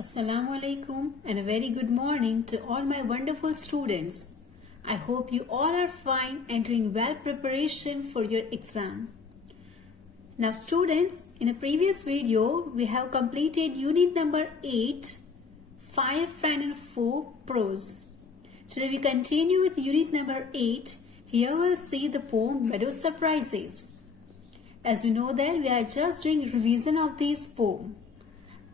Assalamu alaikum and a very good morning to all my wonderful students. I hope you all are fine and doing well preparation for your exam. Now students, in a previous video we have completed unit number 8, 5 friend and 4 prose. Today we continue with unit number 8. Here we'll see the poem Meadow Surprises. As we know that we are just doing revision of this poem.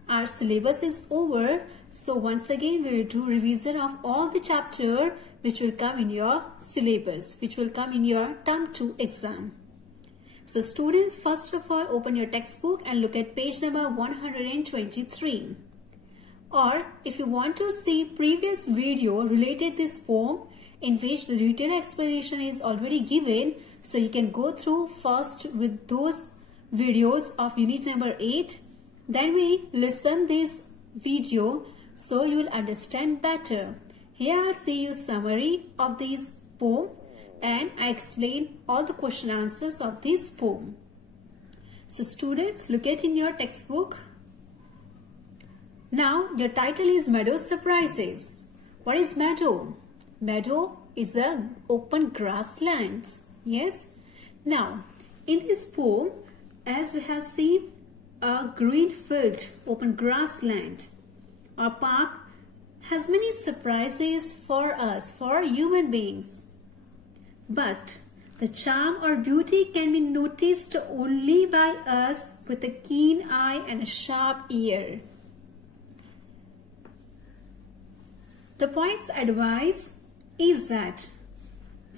Our syllabus is over, so once again we will do revision of all the chapter which will come in your syllabus, which will come in your term 2 exam. So students, first of all open your textbook and look at page number 123. Or if you want to see previous video related this poem in which the detailed explanation is already given, so you can go through first with those videos of unit number 8. Then we listen this video so you will understand better. Here I'll see you summary of this poem and I explain all the question answers of this poem. So students, look at in your textbook. Now your title is Meadow Surprises. What is meadow? Meadow is an open grassland. Yes. Now in this poem, as we have seen, a green field, open grassland, our park has many surprises for us, for human beings. But the charm or beauty can be noticed only by us with a keen eye and a sharp ear. The poet's advice is that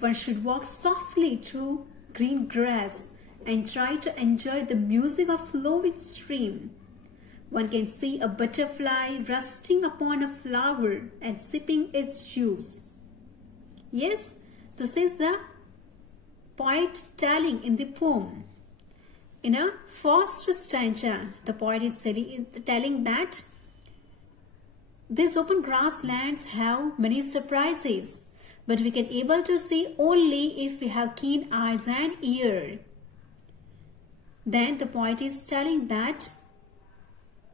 one should walk softly through green grass and try to enjoy the music of flowing stream. One can see a butterfly resting upon a flower and sipping its juice. Yes, this is the poet telling in the poem. In a first stanza, the poet is telling that these open grasslands have many surprises, but we can able to see only if we have keen eyes and ear. Then the poet is telling that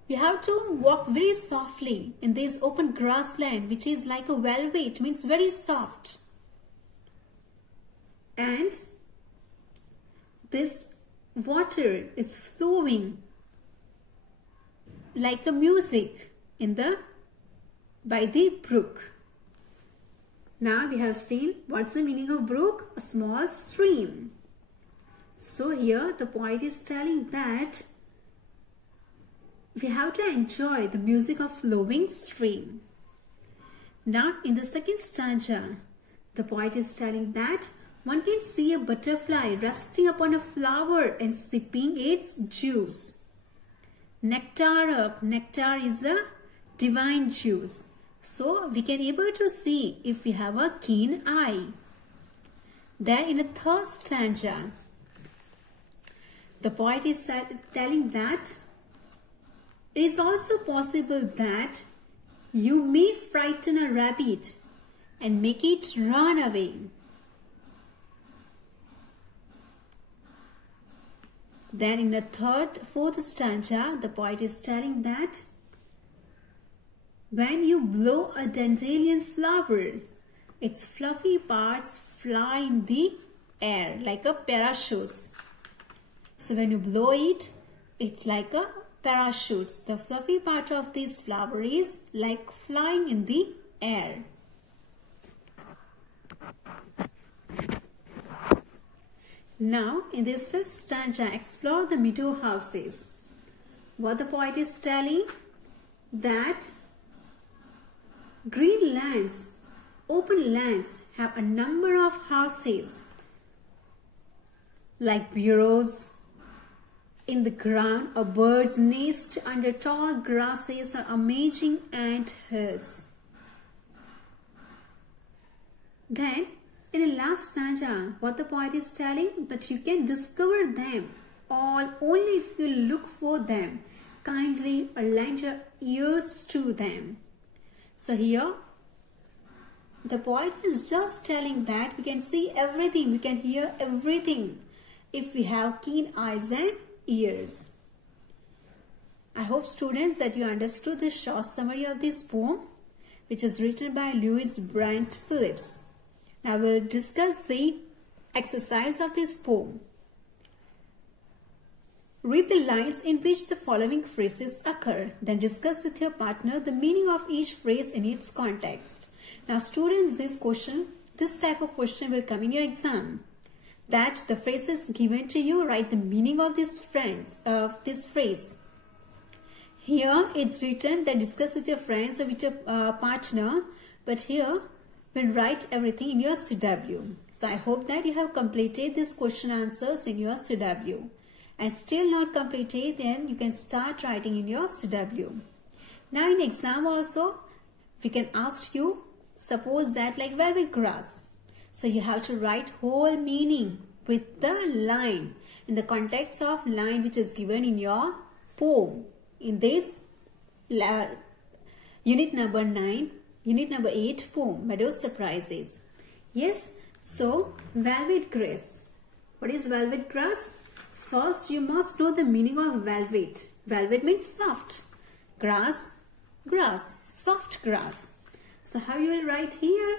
we have to walk very softly in this open grassland, which is like a velvet, means very soft. And this water is flowing like a music by the brook. Now we have seen what's the meaning of brook? A small stream. So here the poet is telling that we have to enjoy the music of flowing stream. Now in the second stanza, the poet is telling that one can see a butterfly resting upon a flower and sipping its juice. Nectar is a divine juice. So we can able to see if we have a keen eye. Then in the third stanza, the poet is telling that it is also possible that you may frighten a rabbit and make it run away. Then in the fourth stanza, the poet is telling that when you blow a dandelion flower, its fluffy parts fly in the air like a parachute. So when you blow it, it's like a parachute. The fluffy part of this flower is like flying in the air. Now in this fifth stanza, explore the meadow houses. What the poet is telling, that green lands, open lands have a number of houses like burrows in the ground, a bird's nest under tall grasses, or amazing ant hills. Then in the last stanza, what the poet is telling, that you can discover them all only if you look for them kindly or lend your ears to them. So here the poet is just telling that we can see everything, we can hear everything if we have keen eyes and ears. I hope students that you understood this short summary of this poem, which is written by Louis Bryant Phillips. Now we'll discuss the exercise of this poem. Read the lines in which the following phrases occur. Then discuss with your partner the meaning of each phrase in its context. Now students, this type of question will come in your exam. That the phrase is given to you, write the meaning of this phrase. Here it's written that discuss with your friends or with your partner, but here we'll write everything in your CW. So I hope that you have completed these question answers in your CW. And still not completed, then you can start writing in your CW. Now in exam also, we can ask you, suppose that like velvet grass. So you have to write whole meaning with the line in the context of line which is given in your poem. In this unit number 8 poem, Meadow Surprises. Yes, so velvet grass. What is velvet grass? First, you must know the meaning of velvet. Velvet means soft. Grass, soft grass. So how you will write here?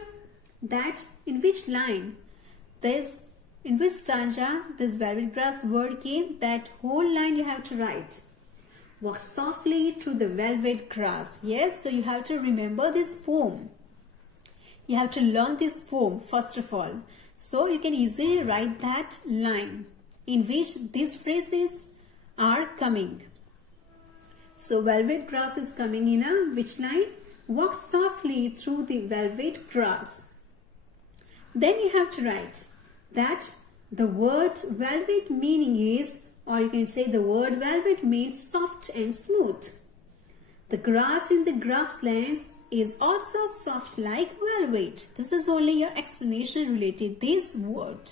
That in which line? In which stanza this velvet grass word came? That whole line you have to write. Walk softly through the velvet grass. Yes, so you have to remember this poem. You have to learn this poem first of all. So you can easily write that line in which these phrases are coming. So velvet grass is coming in a which line? Walk softly through the velvet grass. Then you have to write that the word velvet meaning is, or you can say the word velvet means soft and smooth. The grass in the grasslands is also soft like velvet. This is only your explanation related to this word.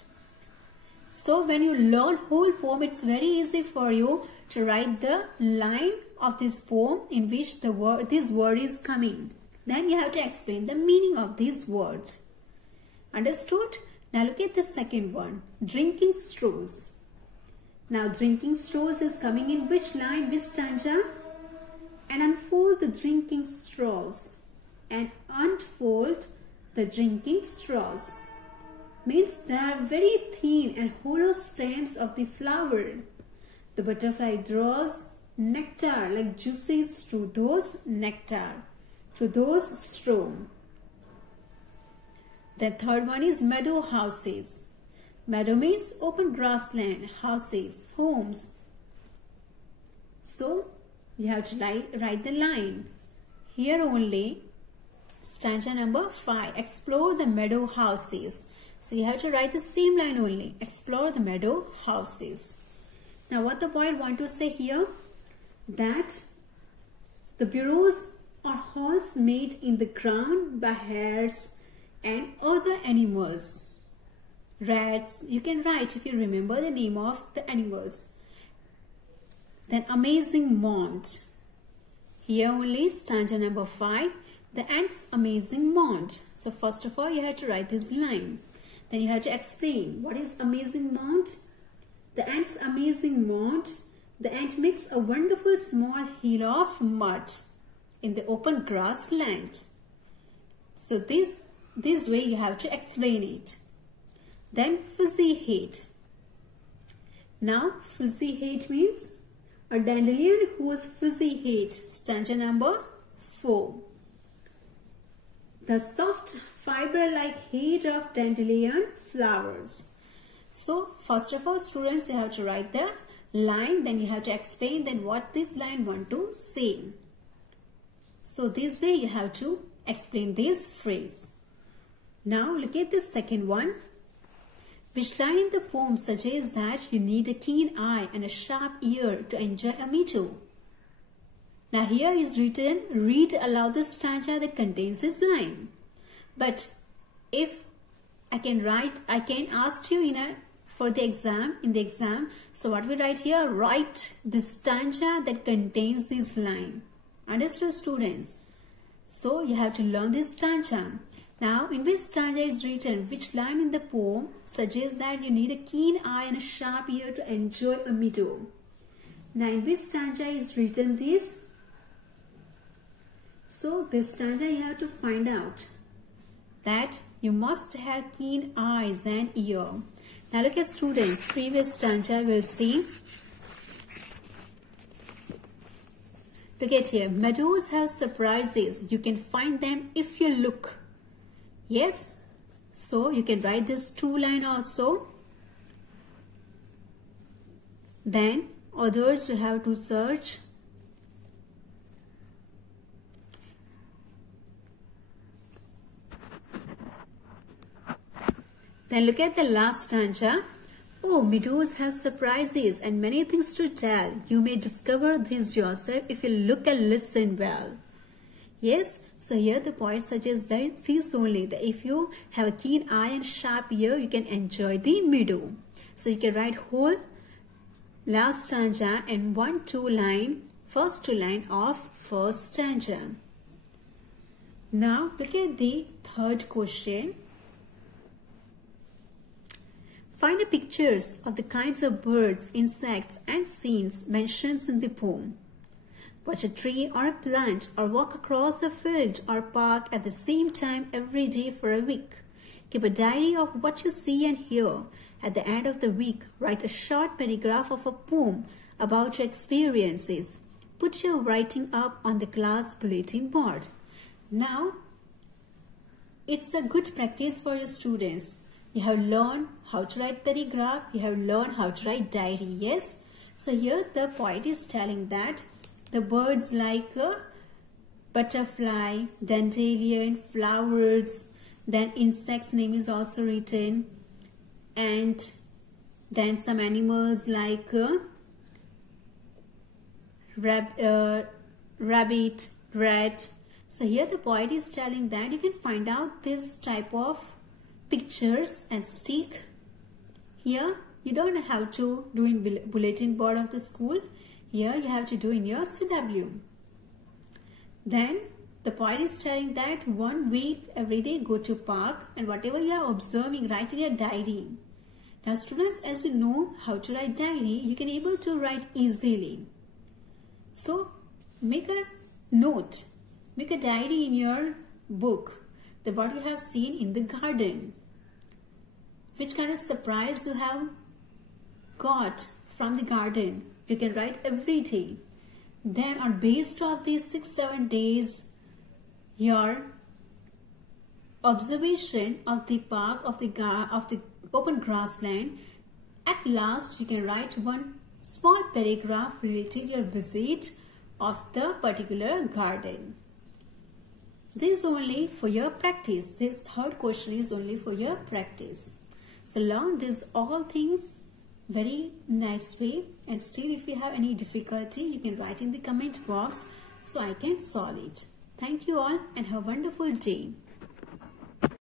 So when you learn whole poem, it's very easy for you to write the line of this poem in which this word is coming. Then you have to explain the meaning of this word. Understood? Now look at the second one. Drinking straws. Now drinking straws is coming in which line, which stanza? And unfold the drinking straws. And unfold the drinking straws. Means there are very thin and hollow stems of the flower. The butterfly draws nectar like juices through those nectar, through those straw. The third one is meadow houses. Meadow means open grassland, houses, homes. So you have to write the line. Here only, stanza number 5, explore the meadow houses. So you have to write the same line only, explore the meadow houses. Now what the poet want to say here? That the burrows are holes made in the ground by hares and other animals. Rats, you can write if you remember the name of the animals. Then amazing mound. Here only stanza number 5, the ant's amazing mound. So first of all you have to write this line. Then you have to explain what is amazing mound. The ant's amazing mound. The ant makes a wonderful small hill of mud in the open grassland. So this way you have to explain it. Then fuzzy head. Now fuzzy head means a dandelion whose fuzzy head. Stanza number 4. The soft fiber-like head of dandelion flowers. So first of all students, you have to write the line, then you have to explain then what this line want to say. So this way you have to explain this phrase. Now look at the second one. Which line in the poem suggests that you need a keen eye and a sharp ear to enjoy a meadow? Now here is written, read aloud the stanza that contains this line. But if I can ask you in the exam, so what we write here? Write the stanza that contains this line. Understood students? So you have to learn this stanza. Now in which stanza is written, which line in the poem suggests that you need a keen eye and a sharp ear to enjoy a meadow? Now in which stanza is written this? So this stanza you have to find out that you must have keen eyes and ear. Now look at students, previous stanza we'll see. Look at here, meadows have surprises. You can find them if you look. Yes, so you can write this 2-line also. Then others you have to search. Then look at the last stanza. Oh, meadows have surprises and many things to tell. You may discover these yourself if you look and listen well. Yes, so here the poet suggests that sees only that if you have a keen eye and sharp ear, you can enjoy the meadow. So you can write whole last stanza and 1-2 line, first 2 line of first stanza. Now look at the third question. Find the pictures of the kinds of birds, insects and scenes mentioned in the poem. Watch a tree or a plant or walk across a field or park at the same time every day for a week. Keep a diary of what you see and hear. At the end of the week, write a short paragraph of a poem about your experiences. Put your writing up on the class bulletin board. Now, it's a good practice for your students. You have learned how to write paragraph. You have learned how to write diary. Yes. So here the poet is telling that the birds like a butterfly, dandelion, flowers, then insects name is also written, and then some animals like rabbit, rat. So here the poet is telling that you can find out this type of pictures and stick. Here you don't have to do in bulletin board of the school. Here you have to do in your CW. Then the poet is telling that 1 week every day go to park and whatever you are observing write in your diary. Now students, as you know how to write diary, you can able to write easily. So make a note, make a diary in your book that what you have seen in the garden. Which kind of surprise you have got from the garden. You can write every day. Then on based of these 6-7 days, your observation of the park, of the open grassland, at last you can write one small paragraph relating your visit of the particular garden. This is only for your practice. This third question is only for your practice. So learn these all things very nice way, and still if you have any difficulty you can write in the comment box so I can solve it. Thank you all and have a wonderful day.